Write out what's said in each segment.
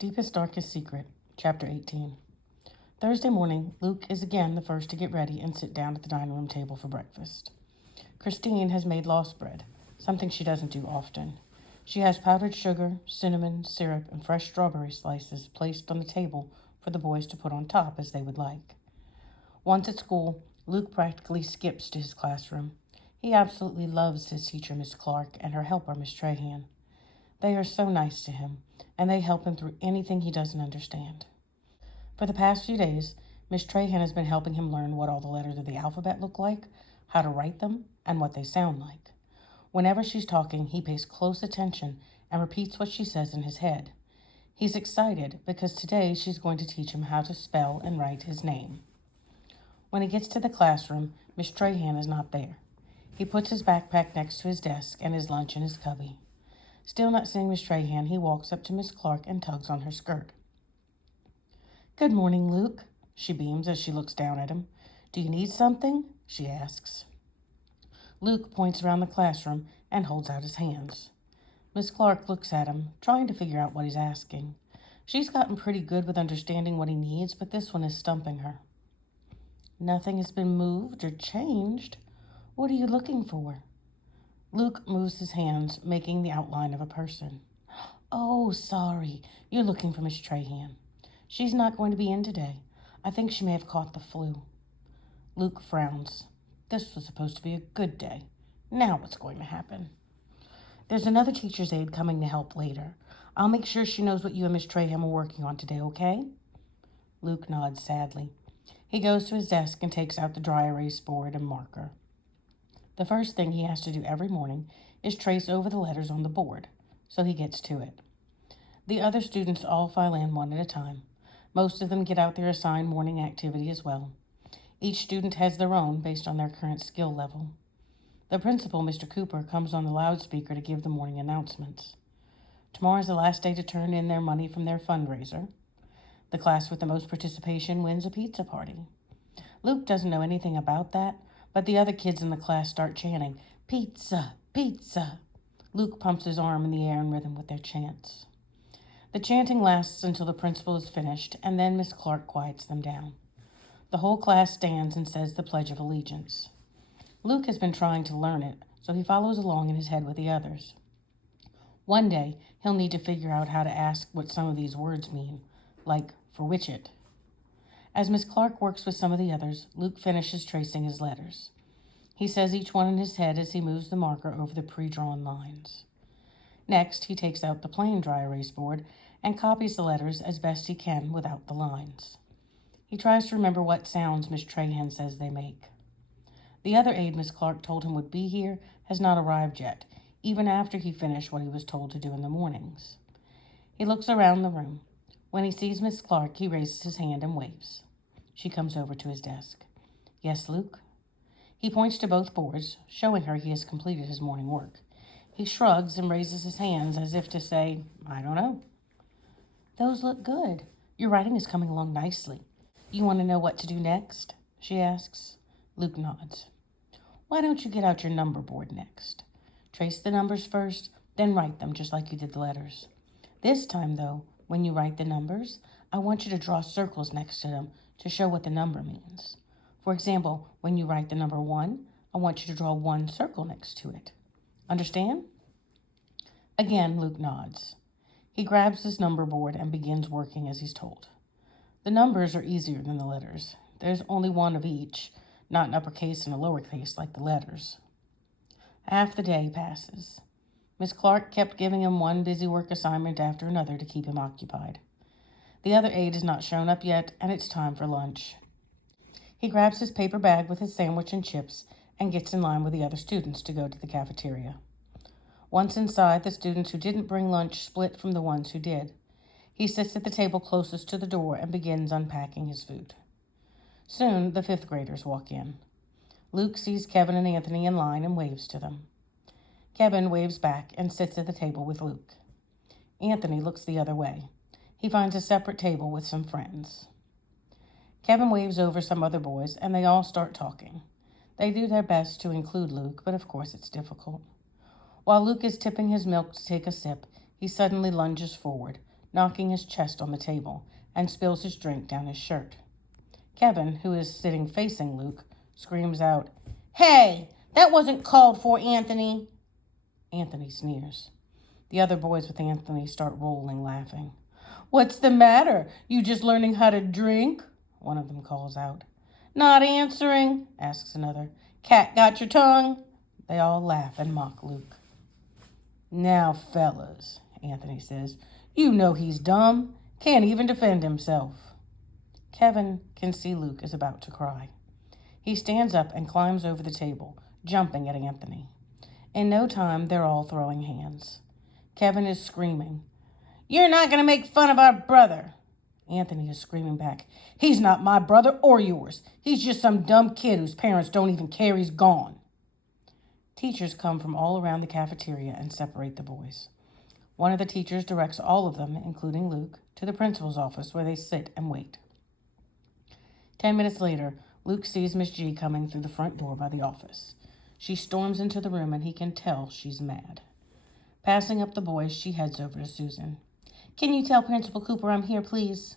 Deepest, Darkest Secret, Chapter 18. Thursday morning, Luke is again the first to get ready and sit down at the dining room table for breakfast. Christine has made lost bread, something she doesn't do often. She has powdered sugar, cinnamon, syrup, and fresh strawberry slices placed on the table for the boys to put on top as they would like. Once at school, Luke practically skips to his classroom. He absolutely loves his teacher, Miss Clark, and her helper, Miss Trahan. They are so nice to him, and they help him through anything he doesn't understand. For the past few days, Miss Trahan has been helping him learn what all the letters of the alphabet look like, how to write them, and what they sound like. Whenever she's talking, he pays close attention and repeats what she says in his head. He's excited because today she's going to teach him how to spell and write his name. When he gets to the classroom, Miss Trahan is not there. He puts his backpack next to his desk and his lunch in his cubby. Still not seeing Miss Trahan, he walks up to Miss Clark and tugs on her skirt. "Good morning, Luke," she beams as she looks down at him. "Do you need something?" she asks. Luke points around the classroom and holds out his hands. Miss Clark looks at him, trying to figure out what he's asking. She's gotten pretty good with understanding what he needs, but this one is stumping her. "Nothing has been moved or changed. What are you looking for?" Luke moves his hands, making the outline of a person. "Oh, sorry. You're looking for Miss Trahan. She's not going to be in today. I think she may have caught the flu." Luke frowns. This was supposed to be a good day. Now what's going to happen? "There's another teacher's aide coming to help later. I'll make sure she knows what you and Miss Trahan are working on today, okay?" Luke nods sadly. He goes to his desk and takes out the dry erase board and marker. The first thing he has to do every morning is trace over the letters on the board, so he gets to it. The other students all file in one at a time. Most of them get out their assigned morning activity as well. Each student has their own based on their current skill level. The principal, Mr. Cooper, comes on the loudspeaker to give the morning announcements. Tomorrow's the last day to turn in their money from their fundraiser. The class with the most participation wins a pizza party. Luke doesn't know anything about that, but the other kids in the class start chanting, "Pizza, pizza." Luke pumps his arm in the air in rhythm with their chants. The chanting lasts until the principal is finished, and then Miss Clark quiets them down. The whole class stands and says the Pledge of Allegiance. Luke has been trying to learn it, so he follows along in his head with the others. One day, he'll need to figure out how to ask what some of these words mean, like "for which it." As Miss Clark works with some of the others, Luke finishes tracing his letters. He says each one in his head as he moves the marker over the pre-drawn lines. Next, he takes out the plain dry erase board and copies the letters as best he can without the lines. He tries to remember what sounds Miss Trahan says they make. The other aide Miss Clark told him would be here has not arrived yet, even after he finished what he was told to do in the mornings. He looks around the room. When he sees Miss Clark, he raises his hand and waves. She comes over to his desk. "Yes, Luke?" He points to both boards, showing her he has completed his morning work. He shrugs and raises his hands as if to say, "I don't know." "Those look good. Your writing is coming along nicely. You want to know what to do next?" she asks. Luke nods. "Why don't you get out your number board next? Trace the numbers first, then write them just like you did the letters. This time, though, when you write the numbers, I want you to draw circles next to them to show what the number means. For example, when you write the number 1, I want you to draw one circle next to it. Understand?" Again, Luke nods. He grabs his number board and begins working as he's told. The numbers are easier than the letters. There's only one of each, not an uppercase and a lowercase like the letters. Half the day passes. Miss Clark kept giving him one busy work assignment after another to keep him occupied. The other aide has not shown up yet, and it's time for lunch. He grabs his paper bag with his sandwich and chips and gets in line with the other students to go to the cafeteria. Once inside, the students who didn't bring lunch split from the ones who did. He sits at the table closest to the door and begins unpacking his food. Soon, the fifth graders walk in. Luke sees Kevin and Anthony in line and waves to them. Kevin waves back and sits at the table with Luke. Anthony looks the other way. He finds a separate table with some friends. Kevin waves over some other boys, and they all start talking. They do their best to include Luke, but of course it's difficult. While Luke is tipping his milk to take a sip, he suddenly lunges forward, knocking his chest on the table, and spills his drink down his shirt. Kevin, who is sitting facing Luke, screams out, "Hey, that wasn't called for, Anthony." Anthony sneers. The other boys with Anthony start rolling, laughing. "What's the matter? You just learning how to drink?" one of them calls out. "Not answering?" asks another. "Cat got your tongue?" They all laugh and mock Luke. "Now, fellas," Anthony says, "you know he's dumb. Can't even defend himself." Kevin can see Luke is about to cry. He stands up and climbs over the table, jumping at Anthony. In no time, they're all throwing hands. Kevin is screaming, "You're not going to make fun of our brother." Anthony is screaming back, "He's not my brother or yours. He's just some dumb kid whose parents don't even care he's gone." Teachers come from all around the cafeteria and separate the boys. One of the teachers directs all of them, including Luke, to the principal's office where they sit and wait. 10 minutes later, Luke sees Miss G coming through the front door by the office. She storms into the room and he can tell she's mad. Passing up the boys, she heads over to Susan. "Can you tell Principal Cooper I'm here, please?"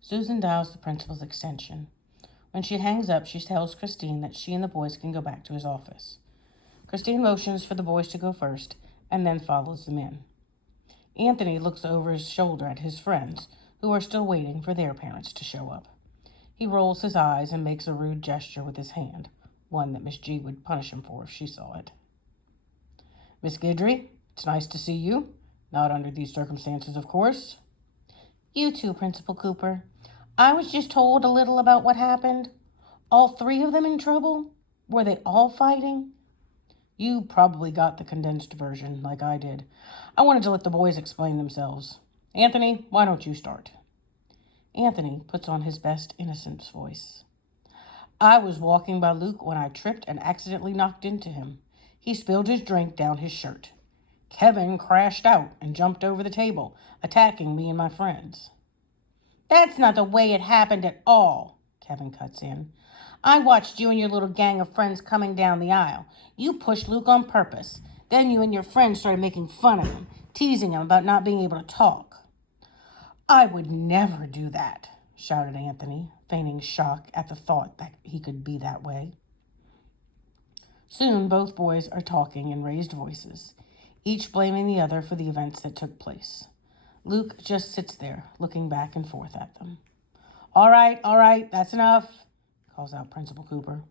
Susan dials the principal's extension. When she hangs up, she tells Christine that she and the boys can go back to his office. Christine motions for the boys to go first and then follows them in. Anthony looks over his shoulder at his friends, who are still waiting for their parents to show up. He rolls his eyes and makes a rude gesture with his hand, one that Miss G would punish him for if she saw it. "Miss Guidry, it's nice to see you. Not under these circumstances, of course." "You too, Principal Cooper. I was just told a little about what happened. All three of them in trouble? Were they all fighting?" "You probably got the condensed version, like I did. I wanted to let the boys explain themselves. Anthony, why don't you start?" Anthony puts on his best innocence voice. "I was walking by Luke when I tripped and accidentally knocked into him. He spilled his drink down his shirt. Kevin crashed out and jumped over the table, attacking me and my friends." "That's not the way it happened at all," Kevin cuts in. "I watched you and your little gang of friends coming down the aisle. You pushed Luke on purpose. Then you and your friends started making fun of him, teasing him about not being able to talk." "I would never do that," shouted Anthony, feigning shock at the thought that he could be that way. Soon both boys are talking in raised voices, each blaming the other for the events that took place. Luke just sits there, looking back and forth at them. All right, that's enough," calls out Principal Cooper.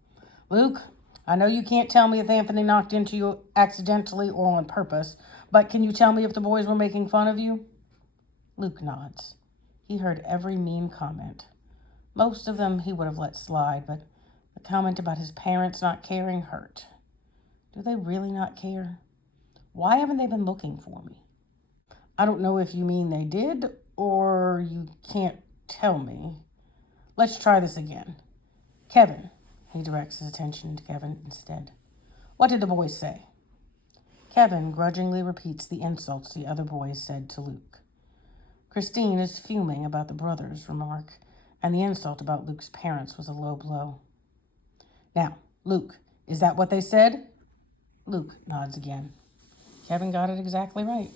"Luke, I know you can't tell me if Anthony knocked into you accidentally or on purpose, but can you tell me if the boys were making fun of you?" Luke nods. He heard every mean comment. Most of them he would have let slide, but the comment about his parents not caring hurt. Do they really not care? Why haven't they been looking for me? "I don't know if you mean they did or you can't tell me. Let's try this again. Kevin," he directs his attention to Kevin instead. "What did the boys say?" Kevin grudgingly repeats the insults the other boys said to Luke. Christine is fuming about the brothers' remark, and the insult about Luke's parents was a low blow. "Now, Luke, is that what they said?" Luke nods again. Kevin got it exactly right.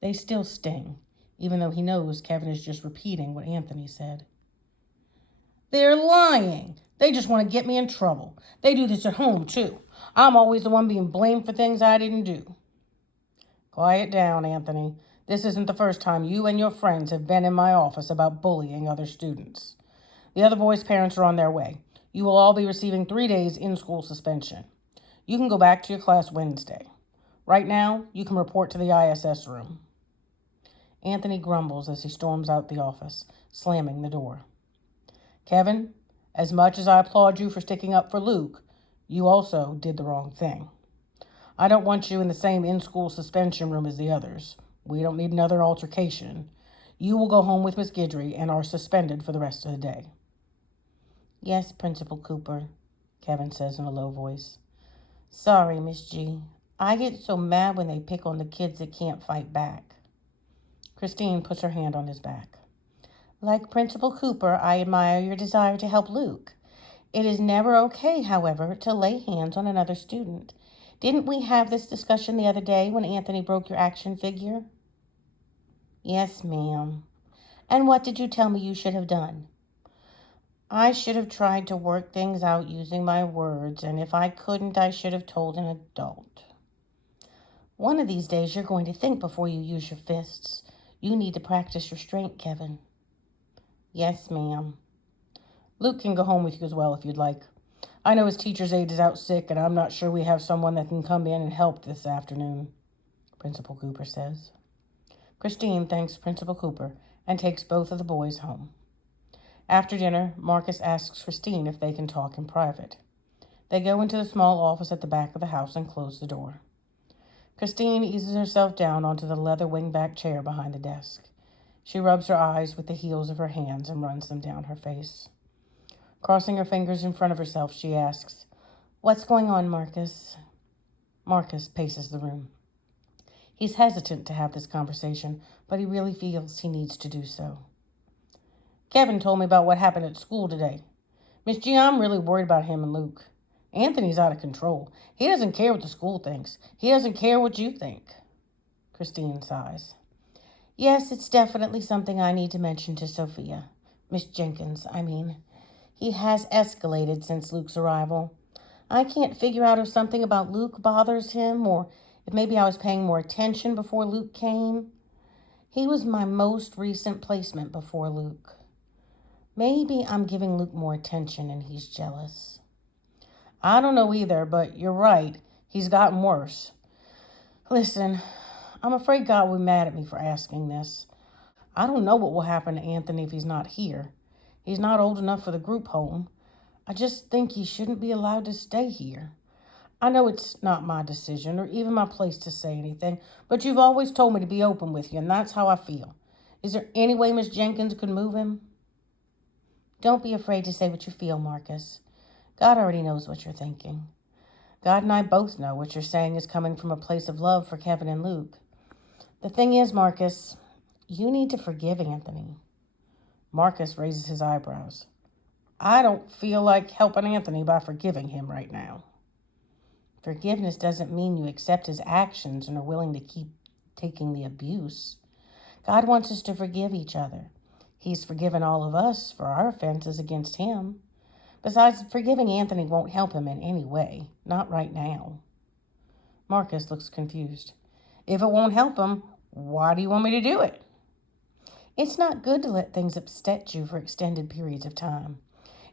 They still sting, even though he knows Kevin is just repeating what Anthony said. "They're lying. They just want to get me in trouble. They do this at home, too. I'm always the one being blamed for things I didn't do." "Quiet down, Anthony. This isn't the first time you and your friends have been in my office about bullying other students. The other boys' parents are on their way. You will all be receiving 3 days in-school suspension. You can go back to your class Wednesday. Right now, you can report to the ISS room." Anthony grumbles as he storms out the office, slamming the door. "Kevin, as much as I applaud you for sticking up for Luke, you also did the wrong thing. I don't want you in the same in-school suspension room as the others. We don't need another altercation. You will go home with Miss Guidry and are suspended for the rest of the day." "Yes, Principal Cooper," Kevin says in a low voice. "Sorry, Miss G. I get so mad when they pick on the kids that can't fight back." Christine puts her hand on his back. "Like Principal Cooper, I admire your desire to help Luke. It is never okay, however, to lay hands on another student. Didn't we have this discussion the other day when Anthony broke your action figure?" Yes, ma'am. And what did you tell me you should have done? I should have tried to work things out using my words, and if I couldn't, I should have told an adult. One of these days, you're going to think before you use your fists. You need to practice restraint, Kevin. Yes, ma'am. Luke can go home with you as well if you'd like. I know his teacher's aide is out sick, and I'm not sure we have someone that can come in and help this afternoon, Principal Cooper says. Christine thanks Principal Cooper and takes both of the boys home. After dinner, Marcus asks Christine if they can talk in private. They go into the small office at the back of the house and close the door. Christine eases herself down onto the leather wingback chair behind the desk. She rubs her eyes with the heels of her hands and runs them down her face. Crossing her fingers in front of herself, she asks, "What's going on, Marcus?" Marcus paces the room. He's hesitant to have this conversation, but he really feels he needs to do so. Kevin told me about what happened at school today. Miss G, I'm really worried about him and Luke. Anthony's out of control. He doesn't care what the school thinks. He doesn't care what you think. Christine sighs. Yes, it's definitely something I need to mention to Sophia. Miss Jenkins, I mean. He has escalated since Luke's arrival. I can't figure out if something about Luke bothers him or if maybe I was paying more attention before Luke came. He was my most recent placement before Luke. Maybe I'm giving Luke more attention and he's jealous. I don't know either, but you're right. He's gotten worse. Listen, I'm afraid God will be mad at me for asking this. I don't know what will happen to Anthony if he's not here. He's not old enough for the group home. I just think he shouldn't be allowed to stay here. I know it's not my decision or even my place to say anything, but you've always told me to be open with you, and that's how I feel. Is there any way Miss Jenkins could move him? Don't be afraid to say what you feel, Marcus. God already knows what you're thinking. God and I both know what you're saying is coming from a place of love for Kevin and Luke. The thing is, Marcus, you need to forgive Anthony. Marcus raises his eyebrows. I don't feel like helping Anthony by forgiving him right now. Forgiveness doesn't mean you accept his actions and are willing to keep taking the abuse. God wants us to forgive each other. He's forgiven all of us for our offenses against him. Besides, forgiving Anthony won't help him in any way. Not right now. Marcus looks confused. If it won't help him, why do you want me to do it? It's not good to let things upset you for extended periods of time.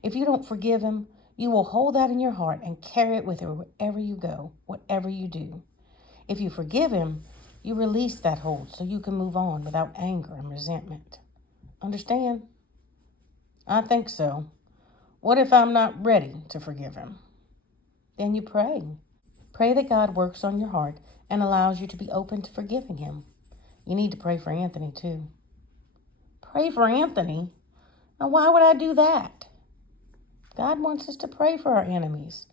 If you don't forgive him, you will hold that in your heart and carry it with you wherever you go, whatever you do. If you forgive him, you release that hold so you can move on without anger and resentment. Understand? I think so. What if I'm not ready to forgive him? Then you pray. Pray that God works on your heart and allows you to be open to forgiving him. You need to pray for Anthony, too. Pray for Anthony? Now, why would I do that? God wants us to pray for our enemies.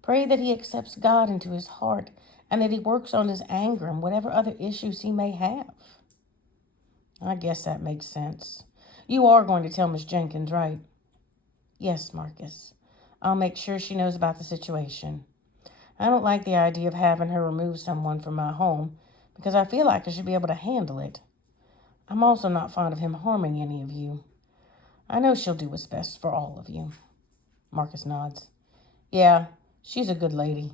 Pray that he accepts God into his heart and that he works on his anger and whatever other issues he may have. I guess that makes sense. You are going to tell Miss Jenkins, right? Yes, Marcus. I'll make sure she knows about the situation. I don't like the idea of having her remove someone from my home because I feel like I should be able to handle it. I'm also not fond of him harming any of you. I know she'll do what's best for all of you. Marcus nods. Yeah, she's a good lady.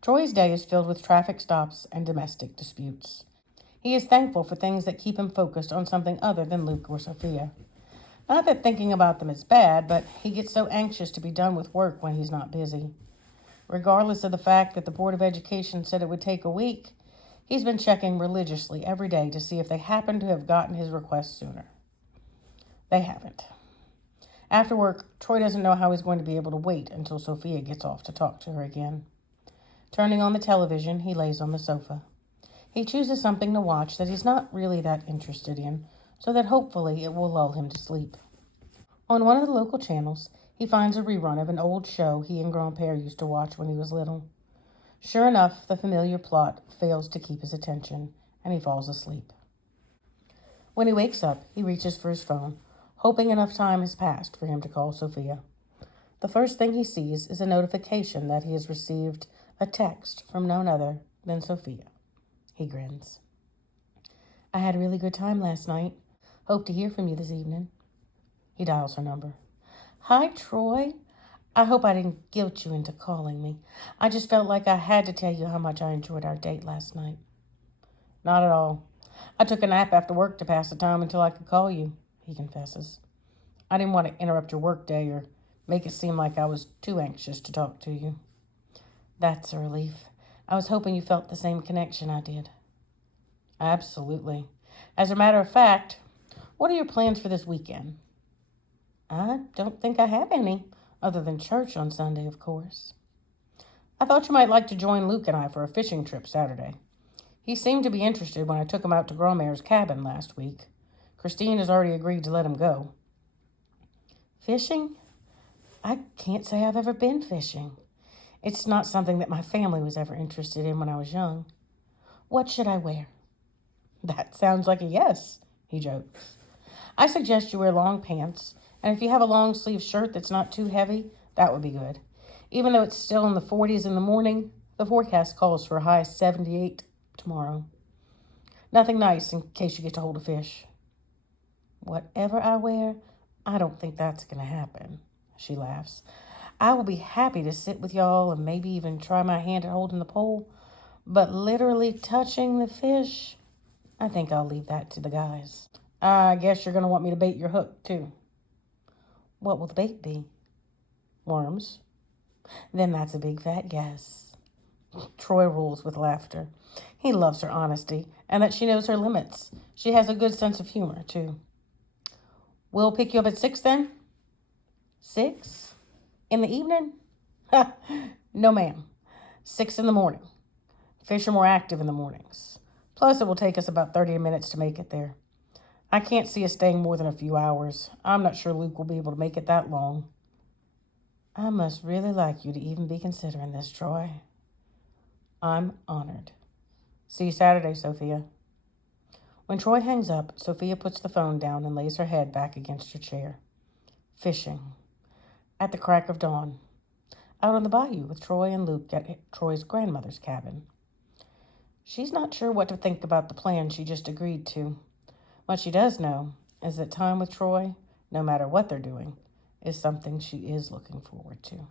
Troy's day is filled with traffic stops and domestic disputes. He is thankful for things that keep him focused on something other than Luke or Sophia. Not that thinking about them is bad, but he gets so anxious to be done with work when he's not busy. Regardless of the fact that the Board of Education said it would take a week, he's been checking religiously every day to see if they happen to have gotten his request sooner. They haven't. After work, Troy doesn't know how he's going to be able to wait until Sophia gets off to talk to her again. Turning on the television, he lays on the sofa. He chooses something to watch that he's not really that interested in, so that hopefully it will lull him to sleep. On one of the local channels, he finds a rerun of an old show he and Grandpere used to watch when he was little. Sure enough, the familiar plot fails to keep his attention, and he falls asleep. When he wakes up, he reaches for his phone, hoping enough time has passed for him to call Sophia. The first thing he sees is a notification that he has received a text from none other than Sophia. He grins. I had a really good time last night. Hope to hear from you this evening. He dials her number. Hi, Troy. I hope I didn't guilt you into calling me. I just felt like I had to tell you how much I enjoyed our date last night. Not at all. I took a nap after work to pass the time until I could call you, he confesses. I didn't want to interrupt your work day or make it seem like I was too anxious to talk to you. That's a relief. I was hoping you felt the same connection I did. Absolutely. As a matter of fact, what are your plans for this weekend? I don't think I have any, other than church on Sunday, of course. I thought you might like to join Luke and I for a fishing trip Saturday. He seemed to be interested when I took him out to Gromer's cabin last week. Christine has already agreed to let him go. Fishing? I can't say I've ever been fishing. It's not something that my family was ever interested in when I was young. What should I wear? That sounds like a yes, he jokes. I suggest you wear long pants, and if you have a long sleeve shirt that's not too heavy, that would be good. Even though it's still in the 40s in the morning, the forecast calls for a high 78 tomorrow. Nothing nice in case you get to hold a fish. Whatever I wear, I don't think that's going to happen, she laughs. I will be happy to sit with y'all and maybe even try my hand at holding the pole, but literally touching the fish, I think I'll leave that to the guys. I guess you're going to want me to bait your hook, too. What will the bait be? Worms. Then that's a big fat yes. Troy rolls with laughter. He loves her honesty and that she knows her limits. She has a good sense of humor, too. We'll pick you up at 6 then? 6? In the evening? No, ma'am. 6 in the morning. Fish are more active in the mornings. Plus, it will take us about 30 minutes to make it there. I can't see us staying more than a few hours. I'm not sure Luke will be able to make it that long. I must really like you to even be considering this, Troy. I'm honored. See you Saturday, Sophia. When Troy hangs up, Sophia puts the phone down and lays her head back against her chair. Fishing. At the crack of dawn. Out on the bayou with Troy and Luke at Troy's grandmother's cabin. She's not sure what to think about the plan she just agreed to. What she does know is that time with Troy, no matter what they're doing, is something she is looking forward to.